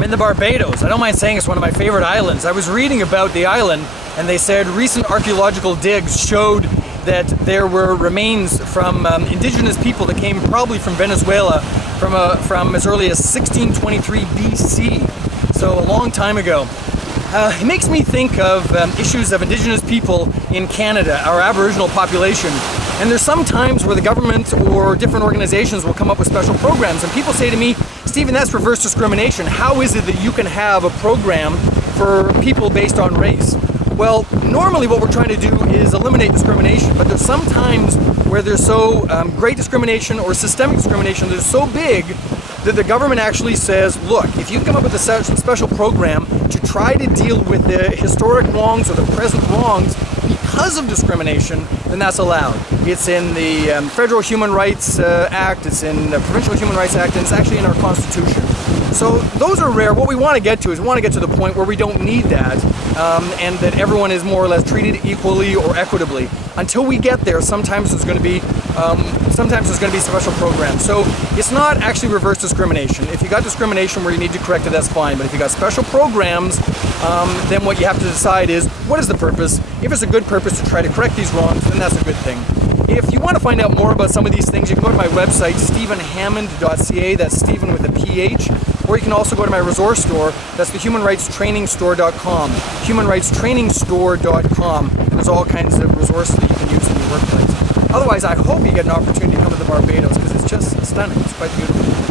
I'm in the Barbados. I don't mind saying it's one of my favorite islands. I was reading about the island and they said recent archaeological digs showed that there were remains from indigenous people that came probably from Venezuela from as early as 1623 BC, so a long time ago. It makes me think of issues of indigenous people in Canada, our Aboriginal population. And there's some times where the government or different organizations will come up with special programs, and people say to me, Stephen, that's reverse discrimination. How is it that you can have a program for people based on race? Well, normally what we're trying to do is eliminate discrimination, but there's some times where there's so great discrimination or systemic discrimination that is so big that the government actually says, look, if you come up with a special program to try to deal with the historic wrongs or the present wrongs because of discrimination, then that's allowed. It's in the Federal Human Rights Act, it's in the Provincial Human Rights Act, and it's actually in our Constitution. So those are rare. What we want to get to is we want to get to the point where we don't need that and that everyone is more or less treated equally or equitably. Until we get there, sometimes there's going to be special programs. So it's not actually reverse discrimination. If you got discrimination where you need to correct it, that's fine. But if you got special programs, then what you have to decide is, what is the purpose? If it's a good purpose to try to correct these wrongs, then that's a good thing. If you want to find out more about some of these things, you can go to my website, stephenhammond.ca, that's Stephen with a PH, or you can also go to my resource store, that's the humanrightstrainingstore.com, humanrightstrainingstore.com. There's all kinds of resources that you can use in your workplace. Otherwise, I hope you get an opportunity to come to the Barbados, because it's just stunning. It's quite beautiful.